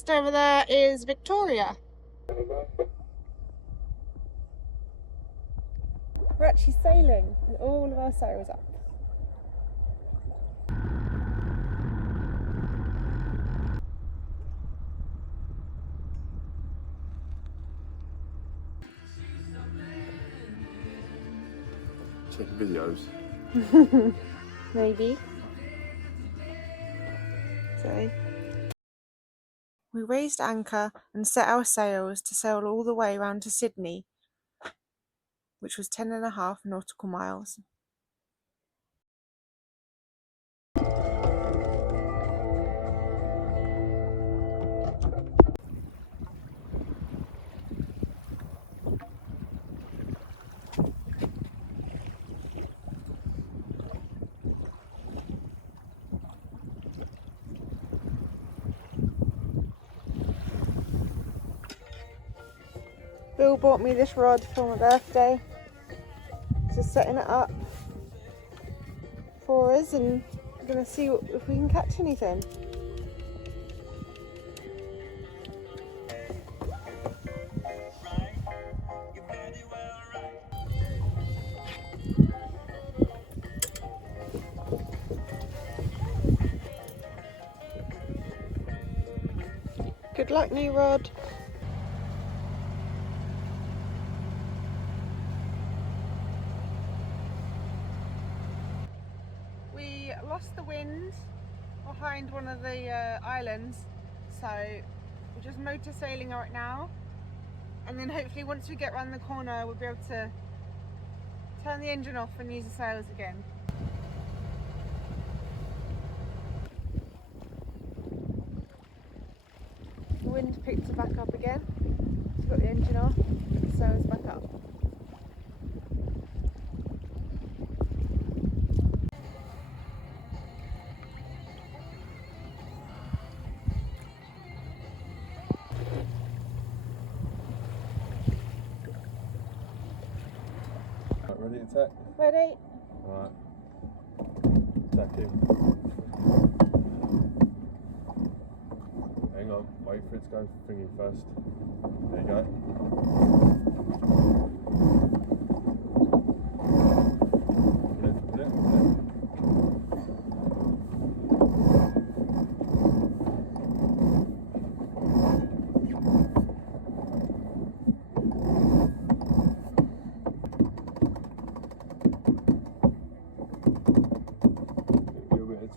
just over there is Victoria. We're actually sailing with all of our sails up. Taking videos. Maybe. So we raised anchor and set our sails to sail all the way round to Sydney, which was 10.5 nautical miles. Bill bought me this rod for my birthday. Just setting it up for us, and we're going to see if we can catch anything. Good luck, new rod. We lost the wind behind one of the islands, so we're just motor sailing right now, and then hopefully once we get around the corner we'll be able to turn the engine off and use the sails again. The wind picked it back up again. She's got the engine off, the sails back up. Ready to attack? Ready? Alright. Attacking. Hang on, wait for it to go thingy first. There you go. Put it.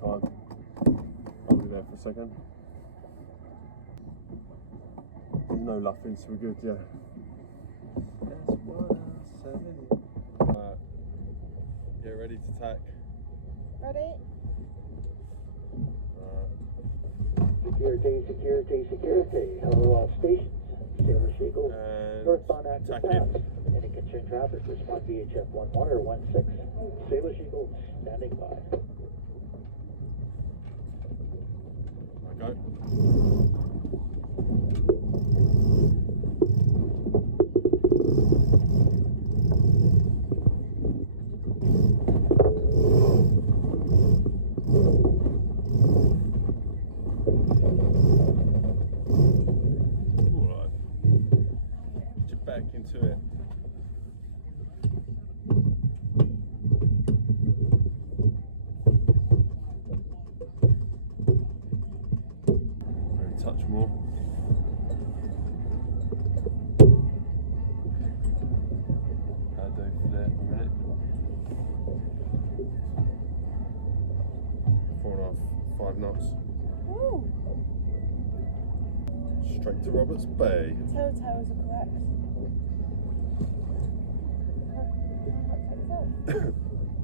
Time. I'll be there for a second. There's no laughing, so we're good, yeah. That's what I say. Alright. Get ready to attack. Ready? Security. Hello, stations. Sailor Eagle. Northbound active path. Any concerned traffic, respond VHF 11 or 16. Sailor Eagle standing by. Go. Alright. Get your back into it. Touch more. I'll do for that in a minute. 4.5, 5 knots. Ooh. Straight to Roberts Bay. Telltales are correct.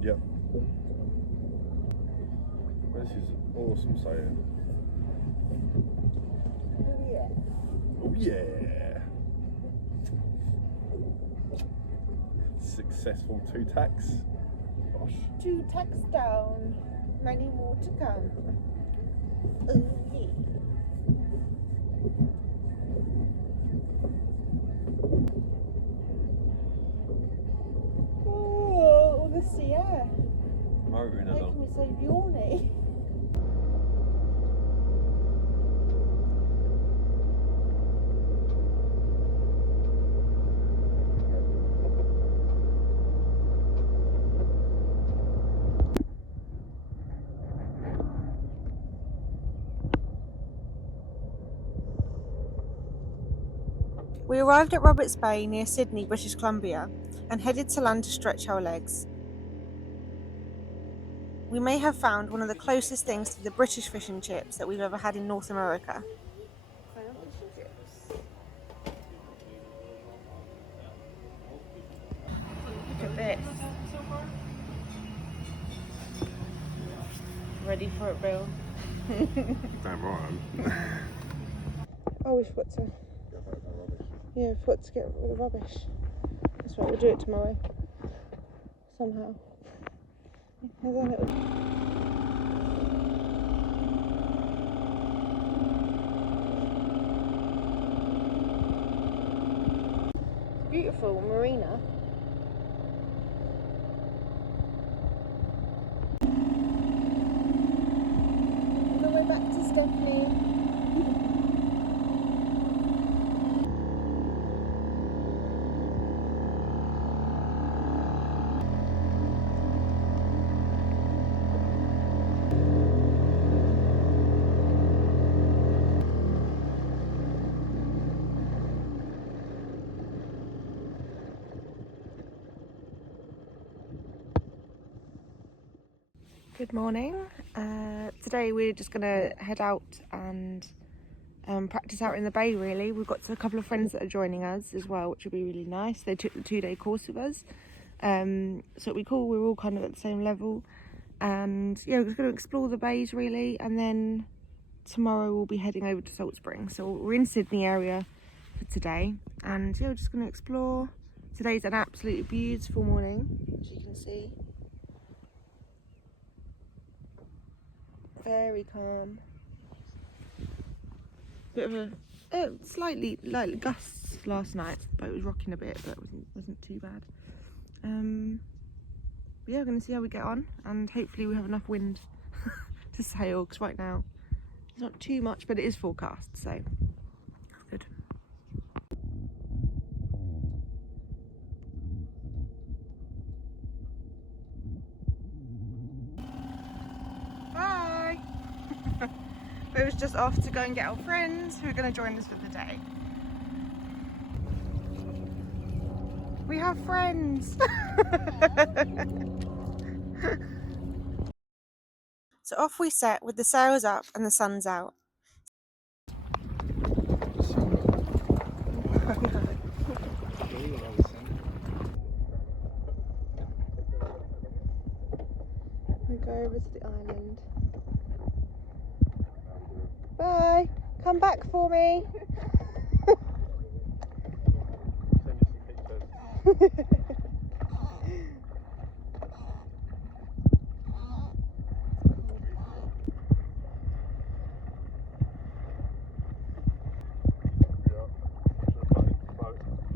Yep. This is awesome sailing. Oh yeah. Oh yeah! Successful 2 tacks. Gosh. 2 tacks down, many more to come. Oh yeah. Oh, the sea air. Motoring Making along. me so yawny. We arrived at Roberts Bay near Sydney, British Columbia, and headed to land to stretch our legs. We may have found one of the closest things to the British fish and chips that we've ever had in North America. Look at this. Ready for it, Bill? Damn right. Oh, we've got to. Yeah, we've got to get rid of the rubbish. That's right, we'll do it tomorrow. Somehow. There's a little... Beautiful marina. On the way back to Stephanie. Good morning. Today we're just going to head out and practice out in the bay really. We've got a couple of friends that are joining us as well, which will be really nice. They took the 2-day course with us. So it'll be cool, we're all kind of at the same level. And yeah, we're just going to explore the bays really, and then tomorrow we'll be heading over to Salt Springs. So we're in Sydney area for today, and yeah, we're just going to explore. Today's an absolutely beautiful morning, as you can see. Very calm. Bit of a slightly like gusts last night, but it was rocking a bit, but it wasn't too bad. But yeah, we're gonna see how we get on, and hopefully we have enough wind to sail, because right now it's not too much, but it is forecast, so good. Bye. We was just off to go and get our friends who are going to join us for the day. We have friends. So off we set with the sails up and the sun's out. We go over to the island. Bye. Come back for me.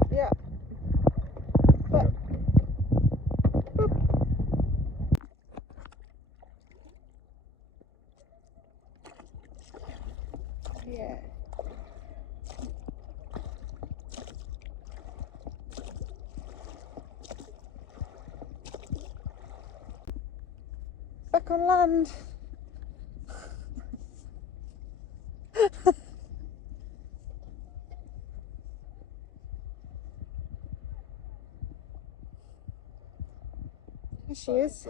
Yeah. But, yeah. Back on land. There she is.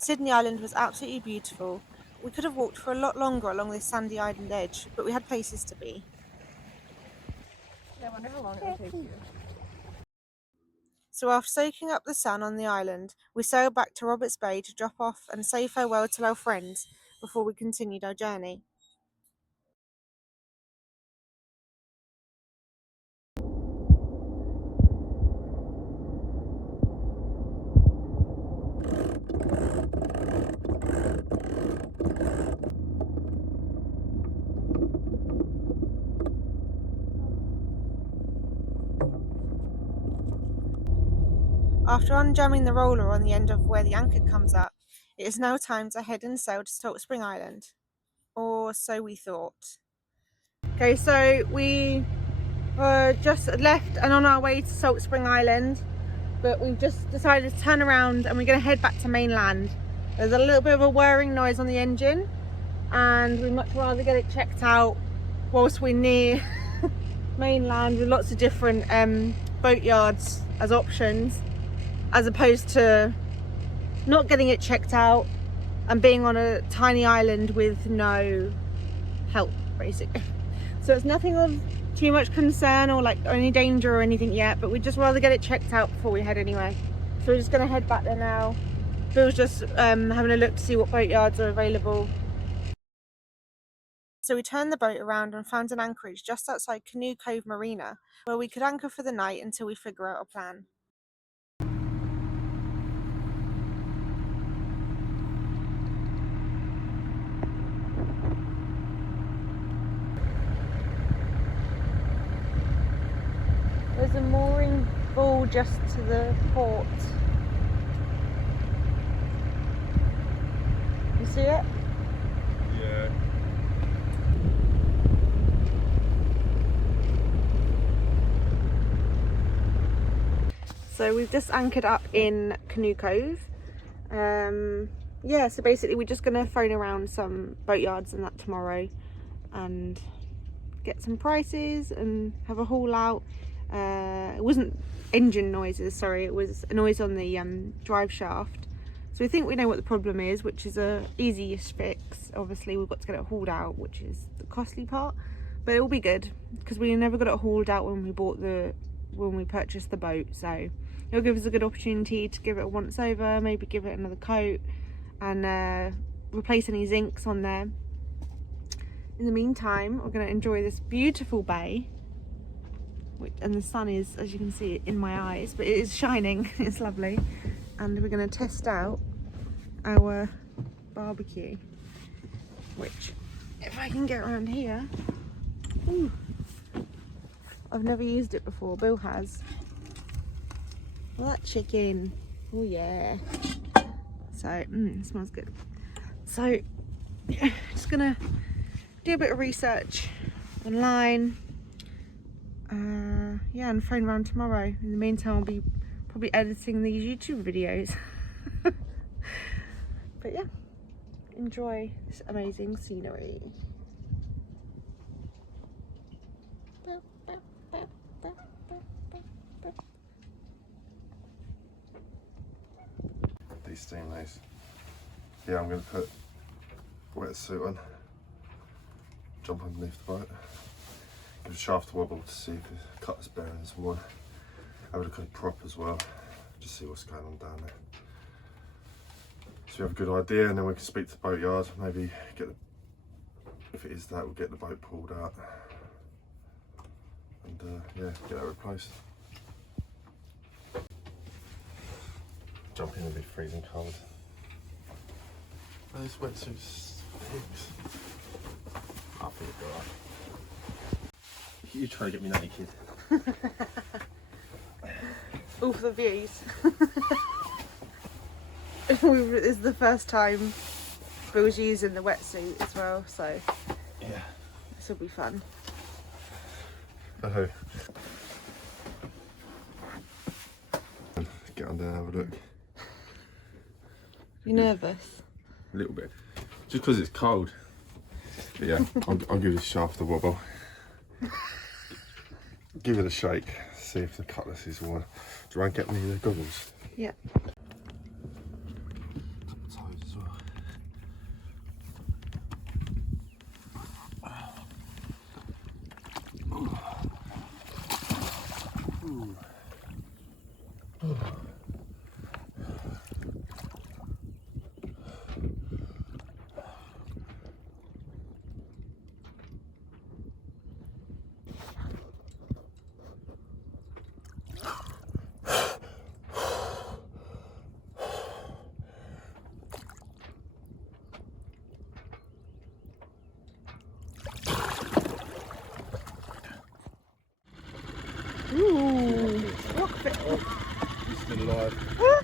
Sidney Island was absolutely beautiful. We could have walked for a lot longer along this sandy island edge, but we had places to be. I wonder how long it will take you. So after soaking up the sun on the island, we sailed back to Roberts Bay to drop off and say farewell to our friends before we continued our journey. After unjamming the roller on the end of where the anchor comes up, it is now time to head and sail to Salt Spring Island. Or so we thought. Okay, so we just left and on our way to Salt Spring Island, but we've just decided to turn around and we're going to head back to mainland. There's a little bit of a whirring noise on the engine and we'd much rather get it checked out whilst we're near mainland with lots of different boatyards as options, as opposed to not getting it checked out and being on a tiny island with no help, basically. So it's nothing of too much concern or like any danger or anything yet, but we'd just rather get it checked out before we head anyway. So we're just going to head back there now. Bill's just having a look to see what boatyards are available. So we turned the boat around and found an anchorage just outside Canoe Cove Marina, where we could anchor for the night until we figure out a plan. There's a mooring ball just to the port. You see it? Yeah. So we've just anchored up in Canoe Cove. Yeah, so basically we're just going to phone around some boatyards and that tomorrow and get some prices and have a haul out. It wasn't engine noises, sorry, it was a noise on the drive shaft. So we think we know what the problem is, which is a easiest fix. Obviously we've got to get it hauled out, which is the costly part, but it will be good because we never got it hauled out when we purchased the boat. So it'll give us a good opportunity to give it a once over, maybe give it another coat and replace any zincs on there. In the meantime, we're going to enjoy this beautiful bay, and the sun is, as you can see, in my eyes, but it is shining. It's lovely. And we're going to test out our barbecue, which, if I can get around here, ooh, I've never used it before. Bill has. Well, that chicken, oh yeah. So it smells good. So just gonna do a bit of research online, yeah, and phone around tomorrow. In the meantime, I'll be probably editing these YouTube videos. But yeah, enjoy this amazing scenery. These stingrays. Yeah, I'm going to put wetsuit on, jump underneath the boat, give the shaft a wobble to see if it cut its bearings more. Have a look at the prop as well, just see what's going on down there. So we have a good idea, and then we can speak to the boatyard, maybe get the, if it is that, we'll get the boat pulled out and yeah, get that replaced. Jump in and be freezing cold. Oh, this wetsuit's fixed. I'll feel it. You try to get me naked. All for the views. This is the first time Bill's using the wetsuit as well, so yeah, this will be fun. Oh. Get on there and have a look. You nervous? A little bit. Just because it's cold. But yeah, I'll give this shaft a wobble. Give it a shake. See if the cutlass is one. Do you want to get me the goggles? Yeah. Couple toes as well. Ooh. Ooh. Ooh, look at it. It's still alive. Huh?